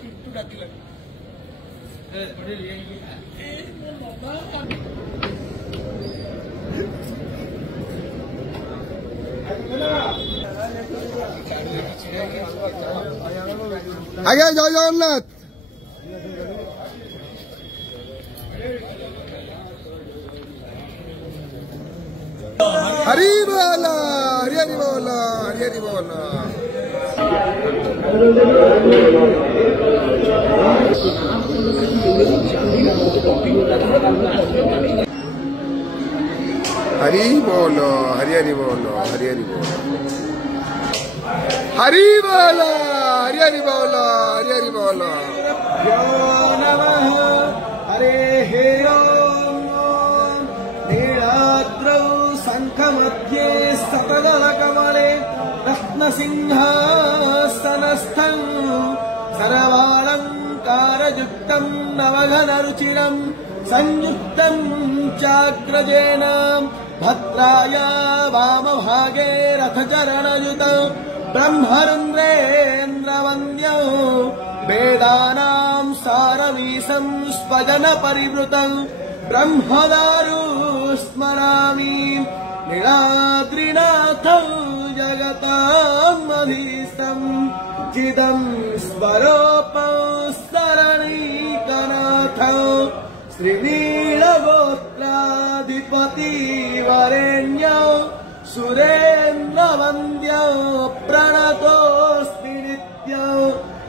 pintu dakilan. আগে জয় জগন্নাথ। हरी बोला हरी हरी बोला हरी हरी बोला। हरी बोलो हरी हरी बोलो हरी हरी बोलो हरी बोला हरी हरी बोलो हरी हरी बोलो। हरे हे नीलाद्रौ शङ्खमध्ये सतदलकमले रत्नसिंहासनस्थं सर्वालङ्कारयुक्तं नवघनरुचिरं संयुक्तं चाग्रजेन भद्राय वामभागे रथचरणयुतं ब्रह्मरुद्रेन्द्रवन्द्यौ वेदानां सारवीशं स्वजनपरिवृतं ब्रह्मदारु स्मरामि नीलाद्रिनाथं जगतामधीशं चिदं स्वरूपस्तरणीकनाथं श्रीनीलगोत्राधिपति वरेण्यं सुरेन्द्रवन्द्यं प्रणतोऽस्मि नित्यं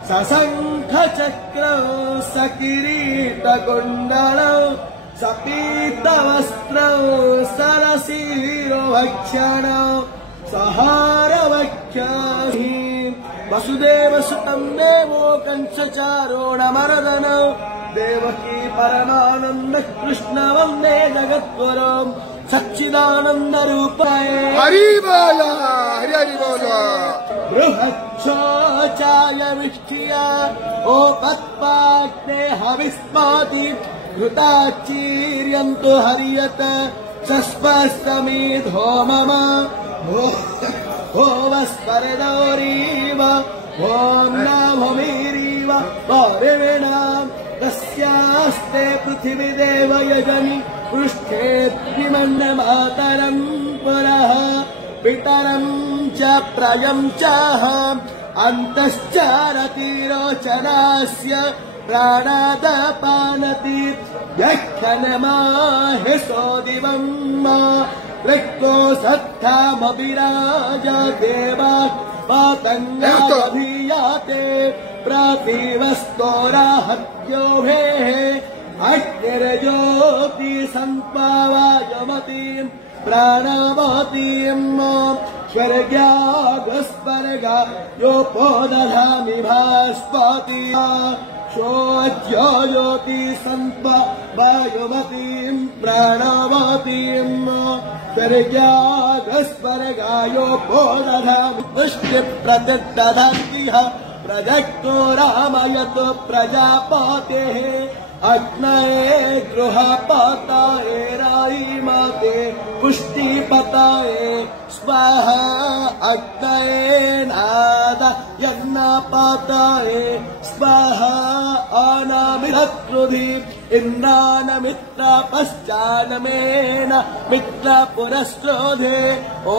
सशङ्खचक्रं सकिरीटकुण्डलं सपीतवस्त्रं सरसीरोभक्षणं सहारवक्षाहि वसुदेवसुतं देवो कंसचारोणमर्दनं देवकी परमानन्द कृष्ण वन्दे जगद्गुरुं सच्चिदानन्दरूपाय। हरि बोला हरि हरि बोला। बृहच्छोचाय विष्ठिया ओपत्पाग्ने हविस्माति घृताचीर्यन्तु हरियत शस्पस्तमीधो मम भोवस्परदौरीव ॐ नाभमीरीव वरेणाम् तस्यास्ते पृथिवी देव यजनि पृष्ठे त्रिमन्नमातरम् पुरः पितरं च प्रयं चाह अन्तश्चारतिरोचनास्य प्राणादपानति यक्षनमाहिषो दिवं वृक्को सत्तामभिराज देवा पातङ्गाभियाते प्रातिवस्तोराहत्योभेः अग्निर्ज्योति सम्पावायमतीं प्राणावतीं स्वर्गागस्वर्गा योपोदधामि भास्पति शोज्यो ज्योति सम्पावायमतीं प्राणावतीं स्वर्गागस्वर्गा योपोदधामि पुष्टिप्रतिदधातिः प्रजक्तो रामयतो प्रजापतेः अग्नये गृहपताये राईमाते पुष्टिपताये स्वाहा अग्नये नाद यज्ञपताये स्वाहा अनामिरत्रुधि इन्द्रानमित्र पश्चानमेन मित्र पुरस्रोधे ॐ